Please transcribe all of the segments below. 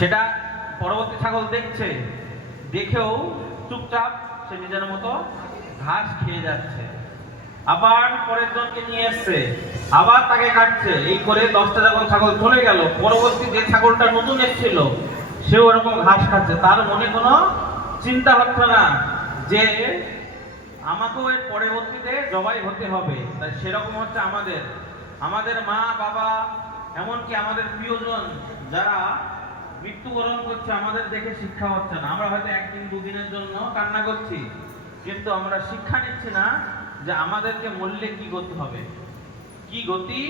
সেটা পরবর্তী ছাগল দেখছে, দেখেও চুপচাপ সে নিজের মতো ঘাস খেয়ে যাচ্ছে। আবার পরের জনকে নিয়ে এসছে, আবার তাকে কাটছে। এই করে 10টা যখন ছাগল চলে গেল, পরবর্তী যে ছাগলটা নতুন এসেছিল সেও ওরকম ঘাস খাচ্ছে। তার মনে কোনো চিন্তা হচ্ছে না যে আমাকেও এর পরবর্তীতে জবাই হতে হবে। তাই সেরকম হচ্ছে আমাদের মা বাবা, এমনকি আমাদের প্রিয়জন যারা মৃত্যুবরণ করছে, আমাদের দেখে শিক্ষা হচ্ছে না। আমরা হয়তো একদিন দুদিনের জন্য কান্না করছি, কিন্তু আমরা শিক্ষা নিচ্ছি না যে আমাদেরকে মরলে কি করতে হবে, কি গতি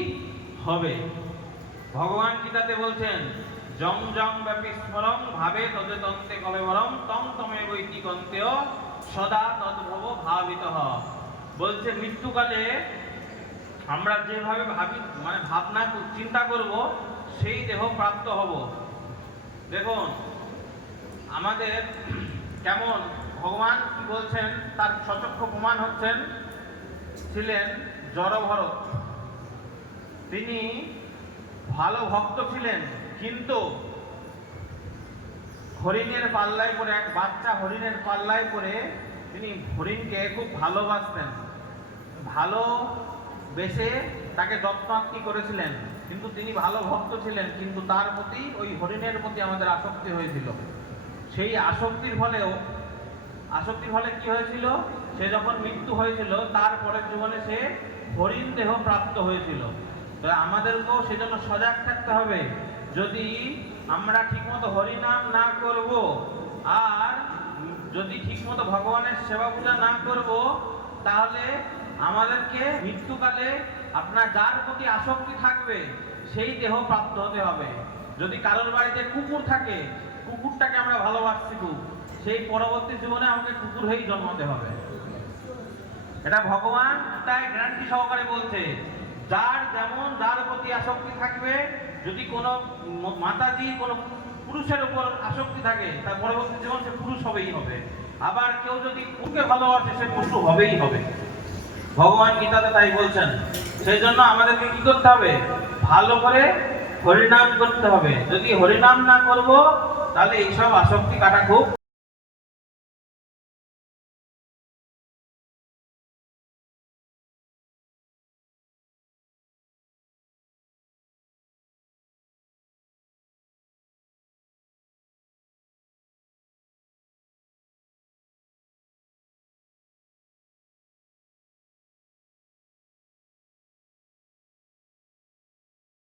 হবে। ভগবান গীতাতে বলছেন, জং জং ব্যাপী স্মরং ভাবে তদে তন্তে কলেবরম তং তমে বৈতি কন্তেয় সদা তদ্ভব ভাবিতঃ। বলছে মৃত্যুকালে আমরা যেভাবে ভাবি, মানে ভাবনা চিন্তা করব, সেই দেহ প্রাপ্ত হব। দেখুন আমাদের কেমন ভগবান কি বলছেন, তার সচক্ষে প্রমাণ ছিলেন জড়ভরত। তিনি ভালো ভক্ত ছিলেন, কিন্তু হরিণের পাল্লায় পড়ে, এক বাচ্চা হরিণের পাল্লায় পড়ে তিনি হরিণকে খুব ভালোবাসতেন, ভালোবেসে তাকে যত্নার্থী করেছিলেন। কিন্তু তিনি ভালো ভক্ত ছিলেন, কিন্তু তার প্রতি, ওই হরিণের প্রতি আমাদের আসক্তি হয়েছিল। সেই আসক্তির ফলে কি হয়েছিল, সে যখন মৃত্যু হয়েছিল তার পরের জীবনে সে হরিণ দেহ প্রাপ্ত হয়েছিল। আমাদেরকেও সেজন্য সজাগ থাকতে হবে। যদি আমরা ঠিকমতো হরিনাম না করব, আর যদি ঠিকমতো ভগবানের সেবা পূজা না করব, তাহলে আমাদেরকে মৃত্যুকালে আপনার যার প্রতি আসক্তি থাকবে সেই দেহ প্রাপ্ত হতে হবে। যদি কারোর বাড়িতে কুকুর থাকে, কুকুরটাকে আমরা ভালোবাসছি খুব, সেই পরবর্তী জীবনে আমাকে কুকুর হয়েই জন্মাতে হবে। এটা ভগবান তাই গ্যারান্টি সহকারে বলছে, যার প্রতি আসক্তি থাকবে, যদি কোনো মাতাজি কোনো পুরুষের উপর আসক্তি থাকে, তার পরবর্তী জীবন সে পুরুষ হবেই হবে। আবার কেউ যদি কুকুরকে ভালোবাসে, সে পশু হবেই হবে। ভগবান গীতাতে তাই বলছেন। সেই জন্য আমাদেরকে কি করতে হবে, ভালো করে হরিনাম করতে হবে। যদি হরিনাম না করব, তাহলে এইসব আসক্তি কাটা খুব